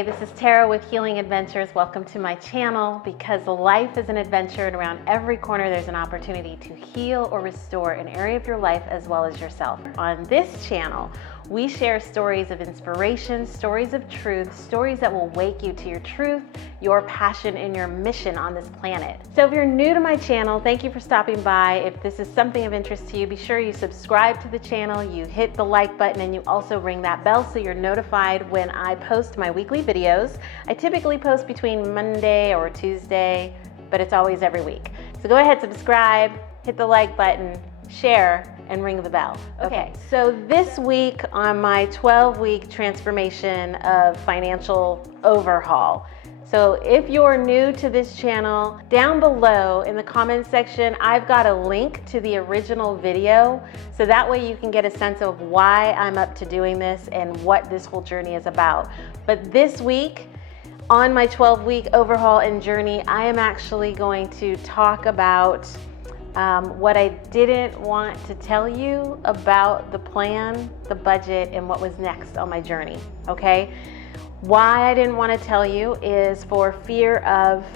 Hey, this is Tara with Healing Adventures. Welcome to my channel, because life is an adventure and around every corner there's an opportunity to heal or restore an area of your life as well as yourself. On this channel, we share stories of inspiration, stories of truth, stories that will wake you to your truth, your passion, and your mission on this planet. So if you're new to my channel, thank you for stopping by. If this is something of interest to you, be sure you subscribe to the channel, you hit the like button, and you also ring that bell so you're notified when I post my weekly videos. I typically post between Monday or Tuesday, but it's always every week. So go ahead, subscribe, hit the like button, share, and ring the bell. Okay, so this week on my 12-week transformation of financial overhaul. So if you're new to this channel, down below in the comments section, I've got a link to the original video. So that way you can get a sense of why I'm up to doing this and what this whole journey is about. But this week, on my 12-week overhaul and journey, I am actually going to talk about what I didn't want to tell you about the plan, the budget, and what was next on my journey, okay? Why I didn't want to tell you is for fear of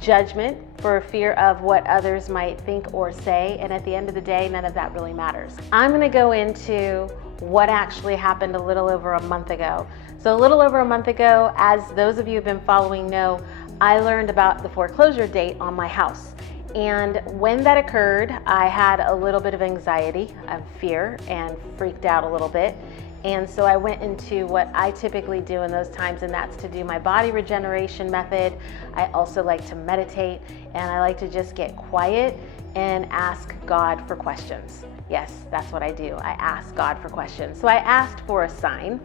judgment, for fear of what others might think or say, and at the end of the day, none of that really matters. I'm going to go into what actually happened a little over a month ago. So a little over a month ago, as those of you who've been following know, I learned about the foreclosure date on my house. And when that occurred, I had a little bit of anxiety, of fear, and freaked out a little bit. And so I went into what I typically do in those times, and that's to do my body regeneration method. I also like to meditate, and I like to just get quiet and ask God for questions. Yes, that's what I do. I ask God for questions. So I asked for a sign.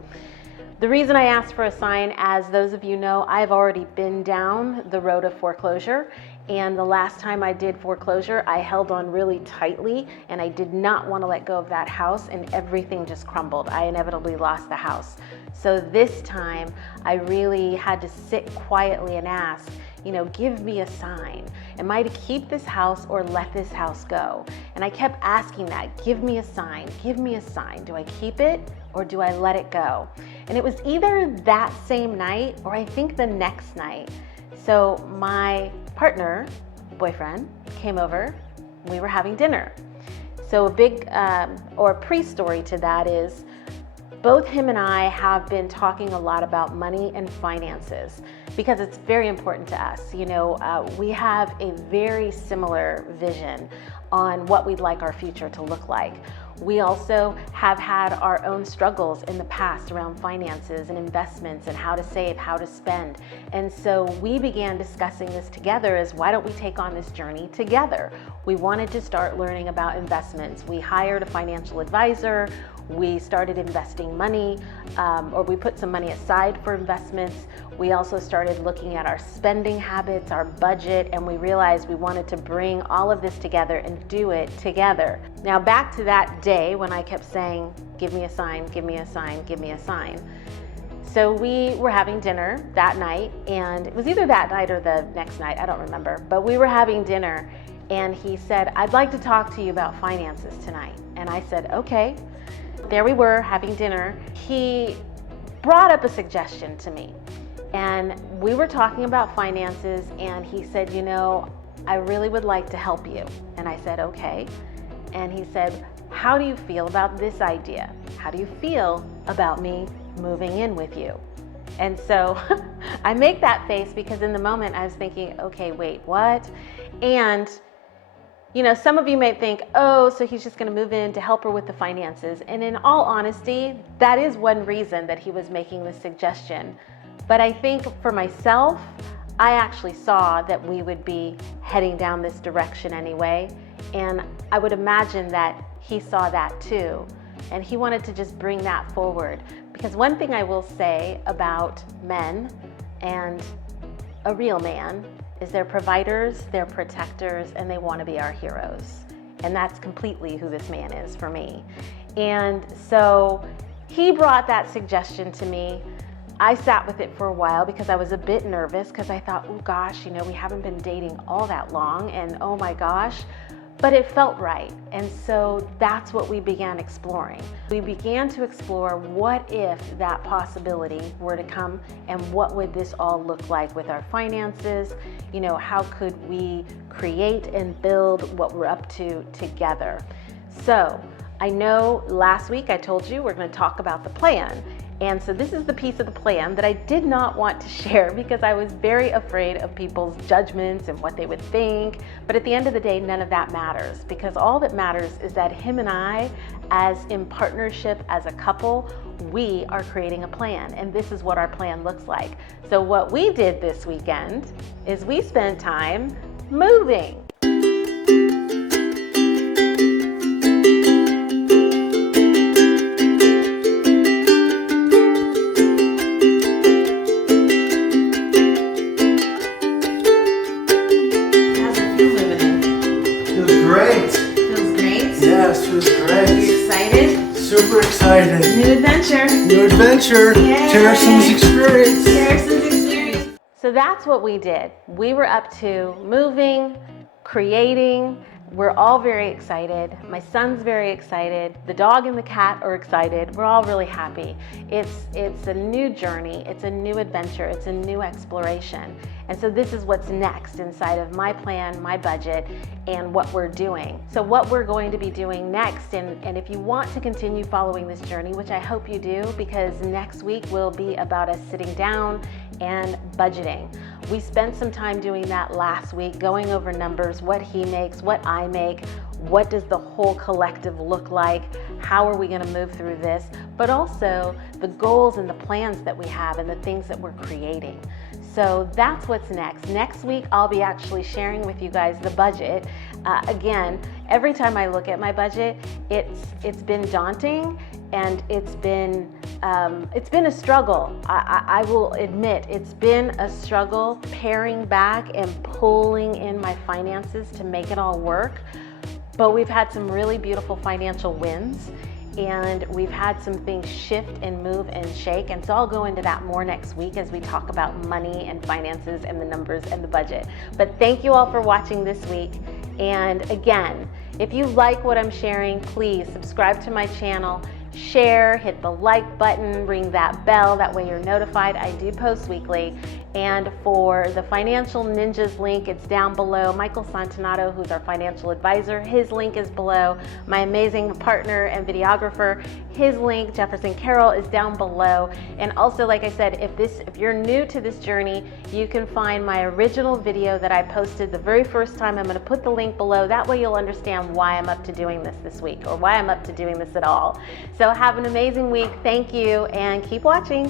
The reason I asked for a sign, as those of you know, I've already been down the road of foreclosure. And the last time I did foreclosure, I held on really tightly, and I did not want to let go of that house, and everything just crumbled. I inevitably lost the house. So this time I really had to sit quietly and ask, give me a sign. Am I to keep this house or let this house go? And I kept asking that, give me a sign, give me a sign. Do I keep it or do I let it go? And it was either that same night or I think the next night. So my partner, boyfriend, came over, we were having dinner. So a big, or pre-story to that is, both him and I have been talking a lot about money and finances because it's very important to us. We have a very similar vision on what we'd like our future to look like. We also have had our own struggles in the past around finances and investments and how to save, how to spend. And so we began discussing this together as, why don't we take on this journey together? We wanted to start learning about investments. We hired a financial advisor. We started investing money, or we put some money aside for investments. We also started looking at our spending habits, our budget, and we realized we wanted to bring all of this together and do it together. Now back to that day when I kept saying, give me a sign, give me a sign, give me a sign. So we were having dinner that night, and it was either that night or the next night, I don't remember, but we were having dinner, and he said, I'd like to talk to you about finances tonight. And I said, okay. There we were having dinner. He brought up a suggestion to me, and we were talking about finances, and he said, I really would like to help you. And I said, okay. And he said, how do you feel about this idea? How do you feel about me moving in with you? And so I make that face because in the moment I was thinking, okay, wait, what? And some of you may think, oh, so he's just going to move in to help her with the finances. And in all honesty, that is one reason that he was making this suggestion. But I think for myself, I actually saw that we would be heading down this direction anyway. And I would imagine that he saw that too. And he wanted to just bring that forward. Because one thing I will say about men and a real man is they're providers, they're protectors, and they want to be our heroes. And that's completely who this man is for me. And so he brought that suggestion to me. I sat with it for a while because I was a bit nervous because I thought, oh gosh, we haven't been dating all that long, and oh my gosh. but it felt right. And so that's what we began exploring. We began to explore what if that possibility were to come, and what would this all look like with our finances? You know, how could we create and build what we're up to together? So I know last week I told you we're going to talk about the plan. And so this is the piece of the plan that I did not want to share because I was very afraid of people's judgments and what they would think. But at the end of the day, none of that matters, because all that matters is that him and I, as in partnership as a couple, we are creating a plan. And this is what our plan looks like. So what we did this weekend is we spent time moving. Super excited. New adventure. New adventure. Terrason's experience. Terrason's experience. So that's what we did. We were up to moving, creating. We're all very excited. My son's very excited. The dog and the cat are excited. We're all really happy. It's a new journey. It's a new adventure. It's a new exploration. And so this is what's next inside of my plan, my budget, and what we're doing. So what we're going to be doing next, and if you want to continue following this journey, which I hope you do, because next week will be about us sitting down and budgeting. We spent some time doing that last week, going over numbers, what he makes, what I make, what does the whole collective look like, how are we going to move through this, but also the goals and the plans that we have and the things that we're creating. So that's what's next. Next week, I'll be actually sharing with you guys the budget. Again, every time I look at my budget, it's been daunting, and it's been a struggle. I will admit, it's been a struggle paring back and pulling in my finances to make it all work. But we've had some really beautiful financial wins, and we've had some things shift and move and shake. And so I'll go into that more next week as we talk about money and finances and the numbers and the budget. But thank you all for watching this week. And again, if you like what I'm sharing, please subscribe to my channel, share, hit the like button, ring that bell. That way you're notified. I do post weekly. And for the Financial Ninjas link, it's down below. Michael Santinato, who's our financial advisor, his link is below. My amazing partner and videographer, his link, Jefferson Carroll, is down below. And also, like I said, if you're new to this journey, you can find my original video that I posted the very first time. I'm going to put the link below. That way you'll understand why I'm up to doing this week, or why I'm up to doing this at all. So have an amazing week. Thank you, and keep watching.